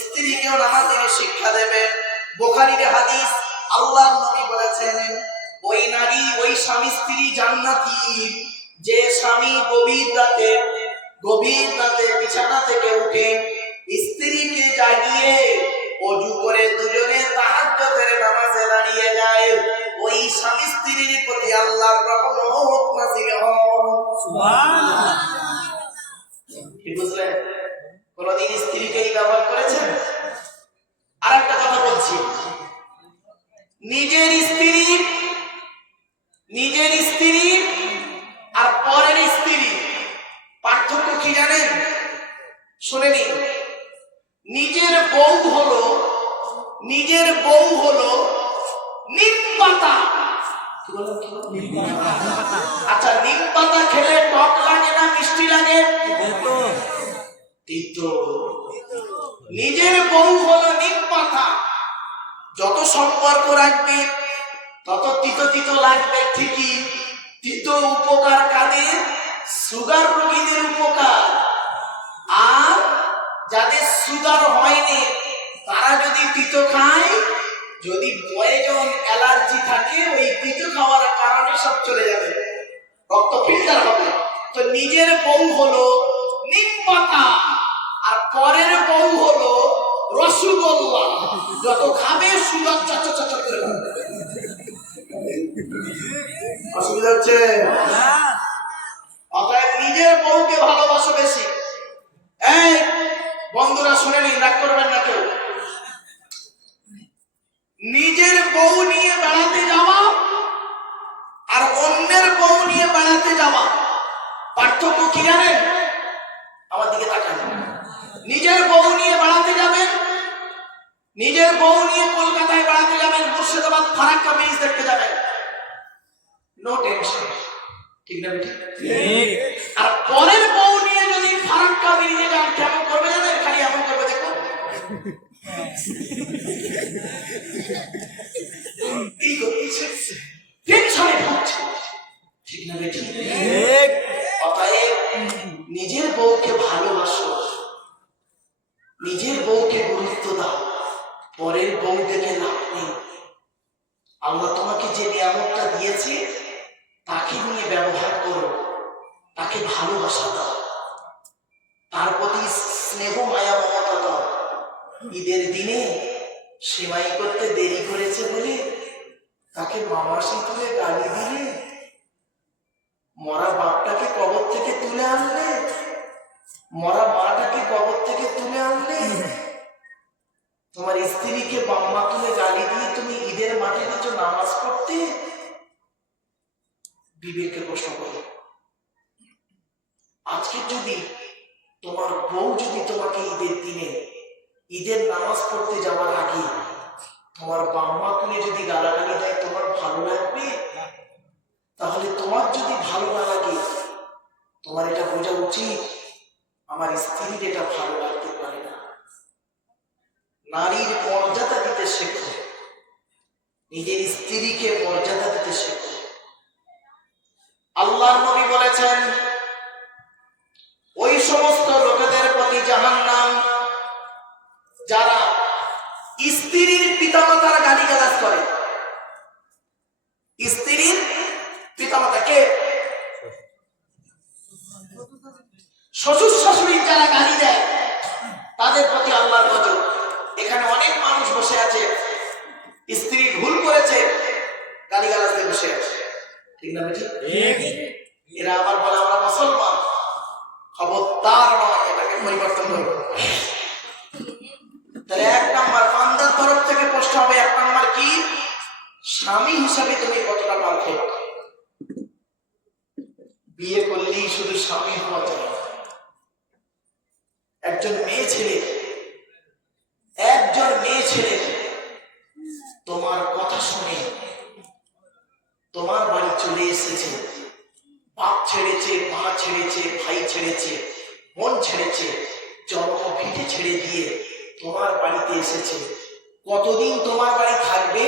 স্ত্রীকেও নামাজের শিক্ষা দেবে। বুখারীর হাদিস, আল্লাহর নবী বলেছেন, ওই নারী ওই স্বামী স্ত্রী জান্নাতি যে স্বামী গভীর রাতে বিছানা থেকে উঠে স্ত্রীকে জাগিয়ে ওযু করে দুজনে তাহাজ্জুদের নামাজে দাঁড়িয়ে যায়। ওই স্বামী স্ত্রীর প্রতি আল্লাহর রহমত নাযিল হয়। সুবহানাল্লাহ। কি বুঝলেন? কোনদিন স্ত্রীকে ব্যবহার করেছেন? আরেকটা কথা বলছি, নিজের স্ত্রী আর পরের স্ত্রী পার্থক্য কি জানেন? শুনে নিন। নিজের বউ হলো নিম পাতা। আচ্ছা, নিম পাতা খেলে টক লাগে না মিষ্টি লাগে? তিতো। নিজের বউ হলো নিম পাতা, যত সম্পর্ক রাখবে তত তিতো তিতো লাগবে। ঠিকই, তিতো উপকার কাদের? সুগার রোগীদের উপকার। আর যাদের সুগার হয়নি তারা যদি তিতো খায়, যদি পয়জন অ্যালার্জি থাকে, ওই তিতো খাওয়ার কারণে সব চলে যাবে, রক্ত ফিল্টার হবে। তো নিজের বউ হলো নিম পাতা আর পরের বউ হলো রসগোল্লা, যত খাবে সুগার চাচা চাচা করে খাবে। অসুবিধা হচ্ছে? অতএব নিজের বউকে ভালোবাসো বেশি। এই বন্ধুরা শুনে নিন, রাগ করবেন না কেউ। নিজের বউ নিয়ে বেড়াতে যাওয়া আর অন্যের বউ নিয়ে বেড়াতে যাওয়া পার্থক্য কি জানেন? আমার দিকে তাকান। নিজের বউ নিয়ে বেড়াতে যাবেন, নিজের বউ নিয়ে কলকাতায় বেড়াতে যাবেন, মুর্শিদাবাদ ফারাক্কা ব্রিজ দেখতে যাবেন, নো টেনশন, ঠিক না? ঠিক। আর পরের বউ নিয়ে যদি ফারাক্কা ব্রিজে যান, কেমন করবে জানেন? খালি এমন করবে, দেখো কি করছে, টেনশনে ভুগছে, ঠিক না? ঠিক। অতএব নিজের বউকে ভালোবাসো, নিজের বউকে গুরুত্ব দাও, পরের বউ দেখে লাভ নেই। আল্লাহ তোমাকে যে নিয়ামতটা দিয়েছে তাকে নিয়ে ব্যবহার করো, তাকে ভালোবাসা দাও, তার প্রতি স্নেহ মায়া মমতা দাও। ঈদের দিনে সেমাই করতে দেরি করেছে বলে তাকে মামাসি তুলে গালি দিলে, মরা বাপটাকে কবর থেকে তুলে আনলে, মরা মাটাকে কবর থেকে তুলে আনলে, তোমার স্ত্রীকে বাম্মা তুলে গালি দিয়ে তুমি ঈদের মাঠে কিছু নামাজ পড়তে। বিবেককে প্রশ্ন করো, আজকে যদি তোমার বউ যদি তোমাকে ঈদের দিনে ঈদের নামাজ পড়তে যাওয়ার আগে তোমার বাম্মা তুলে যদি গালাগালি দেয়, তোমার ভালো লাগবে? তাহলে তোমার যদি ভালো না লাগে, তোমার এটা বোঝা উচিত আমার স্ত্রীর এটা ভালো লাগতে পারে না। নারীর মর্যাদা দিতে শেখো, নিজের স্ত্রীকে মর্যাদা দিতে শেখো। আল্লাহর নবী বলেছেন, ওই সমস্ত লোকেদের প্রতি জাহান্নাম যারা স্ত্রীর পিতামাতার গালিগালাজ করে। স্ত্রীর পিতামাতাকে, শ্বশুর শাশুড়ির যারা গালি দেয় তাদের প্রতি আল্লাহর গজব। এখানে অনেক মানুষ বসে আছে, স্ত্রী ভুল করেছে, গালিগালাজ দিয়ে বসে আছে, ঠিক না? ঠিক। এরা আবার বলে আমরা মুসলমান। খবরদার নয়, এটাকে পরিবর্তন করবো। তাহলে 1 নাম্বার বান্দার তরফ থেকে প্রশ্ন হবে, 1 নাম্বার কি? স্বামী হিসাবে তুমি কতটা পারফেক্ট? বিয়ে করলেই শুধু স্বামী হওয়া যায়? একজন মেয়ে ছেলে তোমার কথা শুনে তোমার বাড়ি চলে এসেছে, বাপ ছেড়েছে, মা ছেড়েছে, ভাই ছেড়েছে, বোন ছেড়েছে, জন্মভিটে ছেড়ে দিয়ে তোমার বাড়িতে এসেছে। কতদিন তোমার বাড়ি থাকবে?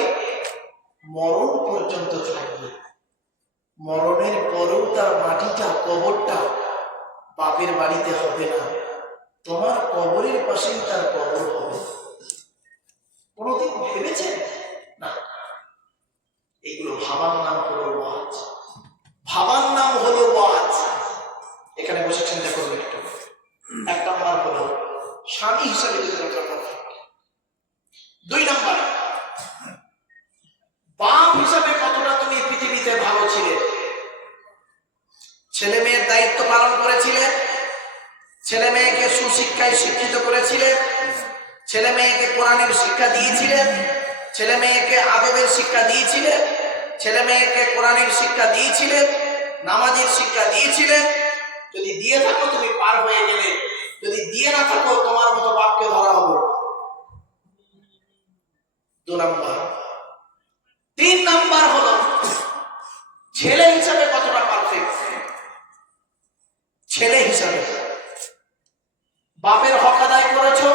মরণ পর্যন্ত থাকবে। মরণের পরেও তার মাটিটা, কবরটা বাপের বাড়িতে হবে না, তোমার কবরের পাশেই তার কবর হবে। স্বামী হিসাবে তুমি কতটা পারফেক্ট। 2 নাম্বার, বাপ হিসাবে কতটা তুমি পৃথিবীতে ভালো ছিলে। ছেলে মেয়ের দায়িত্ব পালন করেছিলে, ছেলে মেয়েকে সুশিক্ষায় শিক্ষিত করেছিলে, ছেলে মেয়েকে কোরআনের শিক্ষা দিয়েছিলে, ছেলে মেয়েকে আদবের শিক্ষা দিয়েছিলে, ছেলে মেয়েকে কোরআনের শিক্ষা দিয়েছিলে, নামাজের শিক্ষা দিয়েছিলে। যদি দিয়ে থাকো তুমি পার হয়ে গেলে, যদি দিয়ে না থাকো তোমার মতো বাপকে ধরা হবে। 2 নাম্বার। 3 নাম্বার হলো ছেলে হিসাবে কতটা পারফেক্ট। ছেলে হিসাবে বাপের হক আদায় করেছো,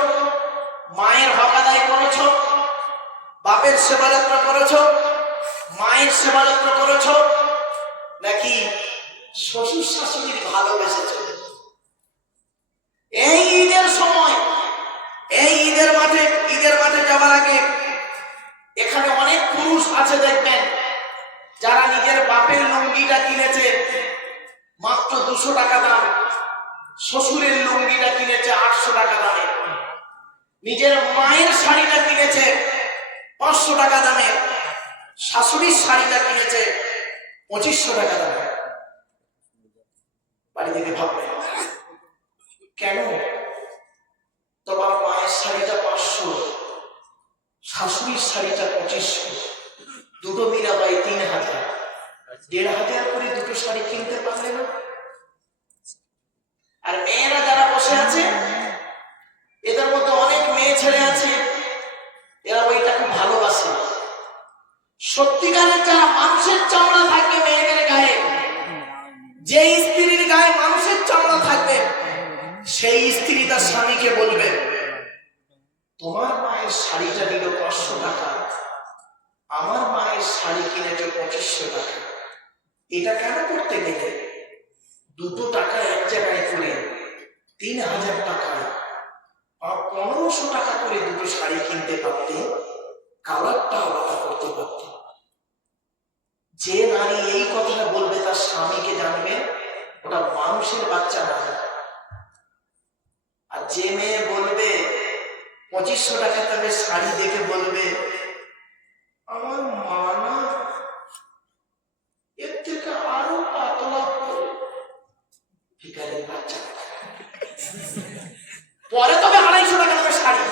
মায়ের হক আদায় করেছো, বাপের সেবা যত্ন করেছো, মায়ের সেবা যত্ন করেছো, নাকি শ্বশুর শাশুড়ির ভালোবেসেছো। এই ঈদের সময়, এই ঈদের মাঠে যাওয়ার আগে এখানে অনেক পুরুষ আছে দেখবেন যারা নিজের বাপের লুঙ্গিটা কিনেছে মাত্র 200 টাকা দাম, শ্বশুরের লুঙ্গিটা কিনেছে 800 টাকা দামে, নিজের মায়ের শাড়িটা কিনেছে 500 টাকা দামে, শাশুড়ির শাড়িটা কিনেছে 2500 টাকা দামে। বাড়ি থেকে ভাববে কেন তোমার মায়ের শাড়িটা 500, শাশুড়ির শাড়িটা 2500, দুটো মিলা পাই 3000, 1500 করে দুটো শাড়ি কিনতে পারলে না? আর মেয়েরা যারা বসে আছে এদের মধ্যে অনেক মেয়ে ছেলে আছে এরা ওইটা খুব ভালোবাসে। সত্যিকারের যারা মানুষের চামড়া থাকবে মেয়েদের গায়ে, যে স্ত্রীর গায়ে মানুষের চামড়া থাকবে সেই স্ত্রী তার স্বামীকে বলবে তোমার মায়ের শাড়িটা নিল 500 টাকা, আমার মায়ের শাড়ি কিনেছে 2500 টাকা, এটা কেন করতে গেলে? দুটো টাকা এক জায়গায় করে 3000 টাকায় আর 1500 টাকা করে দুটো শাড়ি কিনতে পারতে, কালারটা আলাদা করতে পারতে। যে নারী এই কথাটা বলবে তার স্বামীকে জানবে ওটা মানুষের বাচ্চা না। আর যে মেয়ে বলবে 2500 টাকা তবে শাড়ি দেখে বলবে আমার মা না এর থেকে আরো পাতলা ভিখারির বাচ্চা, পরে তবে 250 টাকা তবে শাড়ি।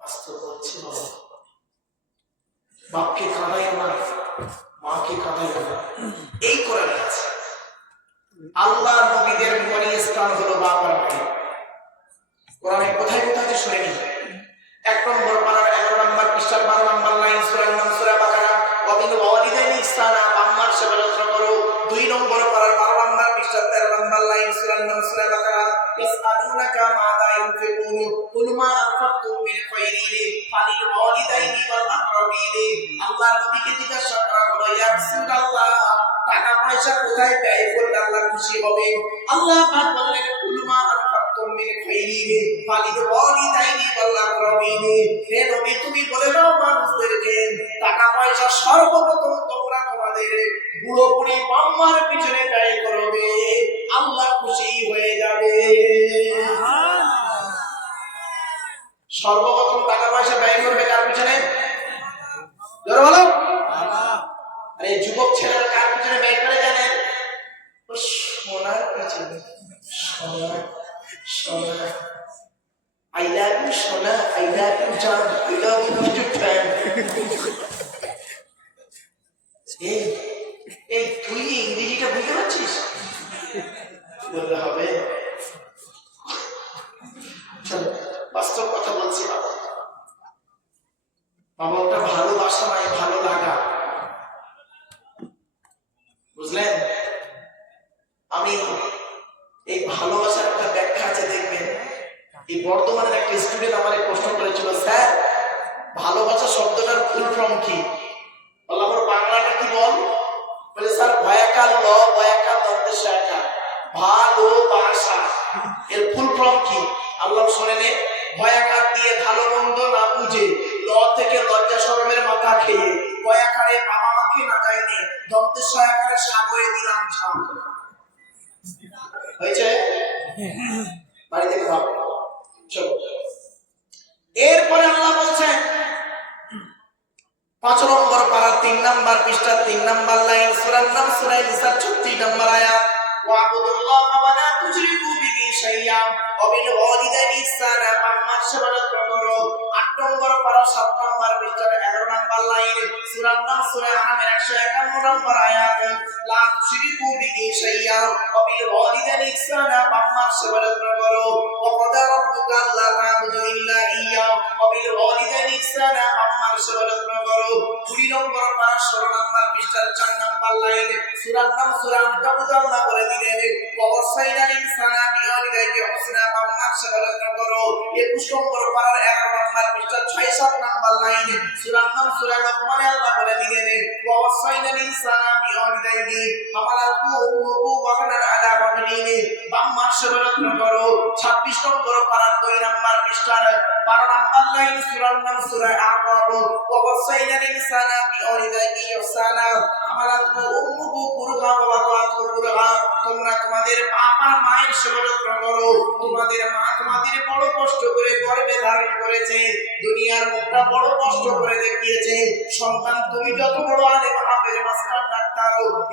বাস্তব বলছি বাপকে কাঁদাই না, মাকে কাঁদাই না, এই করে আছে। আল্লাহ নবীদের স্থান হলো বাপ আর ভাই। কোরআনে কোথায় কোথায় শুনে নি? 1 নম্বর পারার 11 নম্বর পৃষ্ঠার 12 নম্বর লাইন সূরা বাকারা, ওয়াবিল ওয়ালিদাইনি ইহসানা, আম্মার সেবা যত্ন করো। 2 নম্বর পারার 12 নম্বর পৃষ্ঠার 13 নম্বর লাইন সূরা বাকারা, ইয়াসআলুনাকা মাযা ইউনফিকুন কুল মা আনফাকতুম মিন খায়রিন ফালিল ওয়ালিদাইনি ওয়াল আকরাবিন। আল্লাহর নবীকে জিজ্ঞাসা করা হলো ইয়া রাসূলুল্লাহ টাকা পয়সা কোথায় ব্যয় করলে আল্লাহ খুশি হবে? আল্লাহ পাক বললেন কুল মা আনফাকতুম মিন খায়রিন ফালিল ওয়ালিদাইনি ওয়াল আকরাবিন। হে নবী তুমি বলে দাও মানুষদেরকে টাকা পয়সা সর্বপ্রথম তোমরা তোমাদের বুড়ো বুড়ি বাম্মার পিছনে ব্যয় করবে, আল্লাহ খুশি হয়ে যাবে। সর্বপ্রথম টাকা পয়সা ব্যয় করবে কার পিছনে? জোরে বলো। আরে যুবক ছেলেরা কার পিছনে ব্যয় করে জানেন? সোনার পিছনে। সোনা সোনা, I love you সোনা, I love you জান, I love you to fan। এই তুই ইংরেজিটা বুঝতে পারছিস? বলতে হবে। চলো বাস্তব কথা বলছি বাবা। বাবা ওটা ভালোবাসা নয়, ভালো লাগা, বুঝলেন? আমি এই ভালোবাসার একটা ব্যাখ্যা আছে দেখবেন। এই বর্তমানের একটা স্টুডেন্ট আমার প্রশ্ন করেছিল, স্যার ভালোবাসা শব্দটার ফুল ফর্ম কি? বললাম ওর বাংলাটা কি বল? বলে স্যার ভয়াকার ল ভয়াকার দন্তে শাখা ভালোবাসা, এর ফুল ফর্ম কি? আল্লাহ শুনে নে, ভয়াকার দিয়ে ভালো মন্দ না বুঝে, ল থেকে লজ্জা শরমের মাথা খেয়ে, ভয়াকারে বাবা মাকে না যায়নি, দন্তে শাখারে সাগরে দিলাম ঝাম। হয়েছে? বাড়ি থেকে ভাব নাম্বার পৃষ্ঠা 3 নাম্বার লাইন, সূরার নাম সূরা নিসার 36 নাম্বার আয়াত। ওয়াবুদুল্লাহা ওয়া লা তুশরিকু বিহি শাইয়্যা ওয়া বিল ওয়ালিদাইনি ইহসানা, আম্মার সেবাদত করো। 8 নম্বর পারা 7 নাম্বার পৃষ্ঠা 11 নাম্বার লাইন, সূরার নাম সূরা আনামের 151 নাম্বার আয়াত। লা তুশরিকু বিহি শাইয়্যা ওয়া বিল ওয়ালিদাইনি ইহসানা, আম্মার সেবাদত করো। ওয়া ক্বাদা রাব্বুকা আল্লা তা'বুদু ইল্লা ইয়্যাহু ওয়া বিল ওয়ালিদাইনি ইহসানা, আম্মার সেবাদত করো। 20 নম্বর পারা 16 নাম্বার পৃষ্ঠা 4 নাম্বার লাইন, সূরার নাম সূরা আনকাবুত, আল্লাহ বলে দিলেন ওয়া ওয়াসাইনাল ইনসানা বিওয়ালিদাইহি হুসনা, আম্মার সেবাদত করো। 21 নম্বর পারার 11 নাম্বার পৃষ্ঠা 6-7 নাম্বার লাইন, সূরার নাম সূরা লোকমানে, আল্লাহ বলে দিলেন ওয়া ওয়াসাইনাল ইনসানা বিওয়ালিদাইহি হামালাতহু উম্মুহু ওয়াহনান আলা ওয়াহনিহি, আম্মার সেবাদত করো। 26 নম্বর পারার 2 নাম্বার পৃষ্ঠার 12 নাম্বার লাইন, সূরার নাম সূরা আ'রাফ, ওয়া ওয়াসাইনাল ইনসানা বিওয়ালিদাইহি ইহসানা হামালাতহু উম্মুহু কুরহা ওয়া ওয়াদাআতহু কুরহা, তোমরা তোমাদের বাপ আর মায়ের সেবাদত করো। তোমাদের মা তোমাদের বড় কষ্ট করে গর্ভে ধারণ করেছে, দুনিয়ার মুখটা বড় কষ্ট করে দেখিয়েছে। সন্তান তুমি যত বড় আলেম, হাফেজ, মাস্টার, ডাক্তার,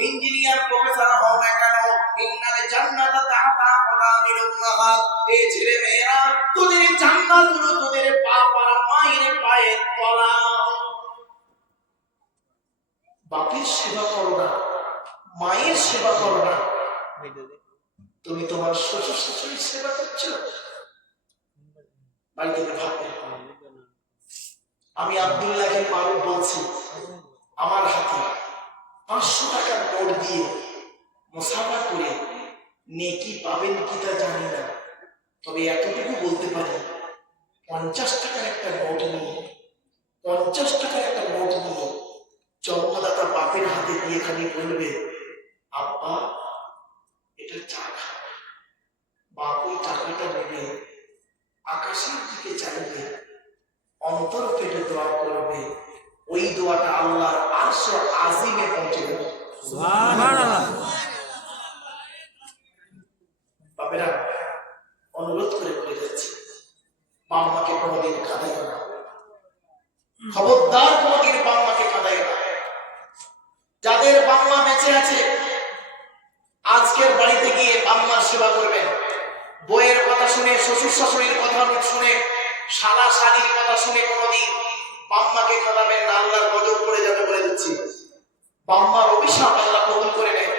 ইঞ্জিনিয়ার, প্রফেসর হও না কেন, ইন্নাল জান্নাতা তাহতা আকদামিল উম্মাহাত, এই ছেলে মেয়েরা তোদের জান্নাত হলো তোদের বাপ আর মায়ের পায়ের তলা। বাপের সেবা করো না, মায়ের সেবা করো না, তুমি তোমার শ্বশুর শাশুড়ির সেবা করছো। বাড়িতে ভাববে, আমি আব্দুল্লাহকে মারুফ বলছি, আমার হাতে 500 টাকার নোট দিয়ে মুসাফা করে নেকি পাবেন কি তা জানি না, তবে এতটুকু বলতে পারি 50 টাকার একটা নোট নিয়ে, 50 টাকার একটা নোট নিয়ে জন্মদাতা বাপের হাতে দিয়ে খালি বলবে, আব্বা এটা চা খাবে। বাপ ওই টাকাটা নেবে, আকাশের দিকে চাইবে, অন্তর পেটে দোয়া করবে, ওই দোয়াটা আল্লাহর আরশ আজিমে পৌঁছে যাবে। সুবহানাল্লাহ। বাবেরা, অনুরোধ করে বলে যাচ্ছি, বাম্মাকে কোনোদিন কাঁদাইও না, খবরদার কোনোদিন বাম্মাকে কাঁদাইও না। যাদের বাম্মা বেঁচে আছে, আজকের বাড়িতে গিয়ে বাম্মার সেবা করবেন। বইয়ের কথা শুনে, শ্বশুর শাশুড়ির কথা শুনে, শালা শালির কথা শুনে কোনোদিন বাম্মাকে কাঁদাবেন না, আল্লাহর গজব পড়ে যাবে বলে দিচ্ছি। বাম্মার অভিশাপ আল্লাহ কবুল করে নেয়,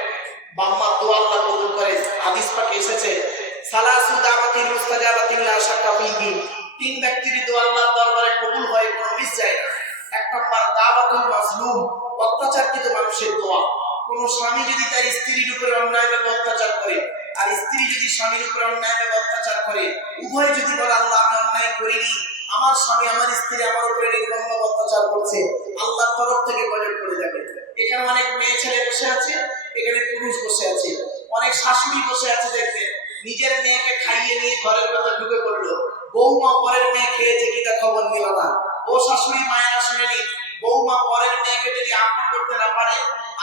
বাম্মার দোয়া আল্লাহ কবুল করে। হাদিস পাকে এসেছে, সালাসু দাওয়াতিল মুস্তাজাবাতিন লা শাক্কা ফিহি, 3 ব্যক্তির দোয়া আল্লাহর দরবারে কবুল হয়, কোনো মিস যায় না। 1 নম্বর দাওয়াতুল মাজলুম, অত্যাচারকৃত মানুষের দোয়া। কোন স্বামী যদি তার স্ত্রীর উপরে অন্যায়ভাবে অত্যাচার করে, আর স্ত্রী যদি স্বামীর উপরে অন্যায়ভাবে অত্যাচার করে, উভয় যদি বলে আল্লাহ আমি অন্যায় করিনি, আমার স্বামী আমার স্ত্রী আমার উপরে নির্মমভাবে অত্যাচার করছে, আল্লাহর তরফ থেকে গজব পড়ে যাবে। এখানে অনেক মেয়ে ছেলে বসে আছে, এখানে পুরুষ বসে আছে, অনেক শাশুড়ি বসে আছে, দেখবেন নিজের মেয়েকে খাইয়ে নিয়ে ঘরের ভেতর ঢুকে পড়লো, বৌমা পরের মেয়ে খেয়েছে কিনা খবর নিল না। ও শাশুড়ি মায়েরা শুনেনি, বৌমা পরের মেয়েকে যদি আপন করতে না পারে,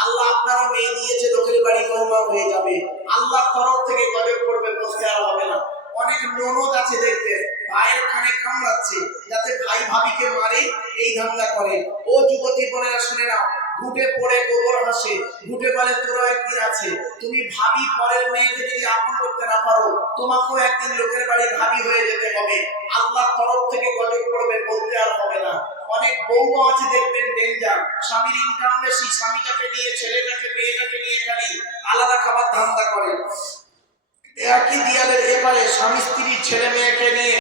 আল্লাহ আপনারও মেয়ে দিয়েছে, লোকের বাড়ি বৌমা হয়ে যাবে, আল্লাহর তরফ থেকে গজব পড়বে, বসতে আর হবে না। অনেক ননদ আছে, দেখবেন ভাইয়ের কানে কামড়াচ্ছে যাতে ভাই ভাবিকে মারে, এই ধান্দা করে। ও যুবতী বোনেরা শুনে নাও, ঘুটে পড়ে গোবর হাসে, ঘুটে বলে তোরও একদিন আছে। তুমি ভাবি পরের মেয়েকে যদি আপন করতে না পারো, তোমাকেও একদিন লোকের বাড়ি ভাবি হয়ে যেতে হবে, আল্লাহর তরফ থেকে গজব পড়বে, বলতে আর হবে না। অনেক বউমা আছে, দেখবেন ডেঞ্জার, স্বামীর ইনকাম বেশি, স্বামীটাকে নিয়ে, ছেলেটাকে মেয়েটাকে নিয়ে খালি আলাদা খাবার ধান্দা করে। একই দেয়ালের এপারে স্বামী স্ত্রী ছেলে মেয়েকে নিয়ে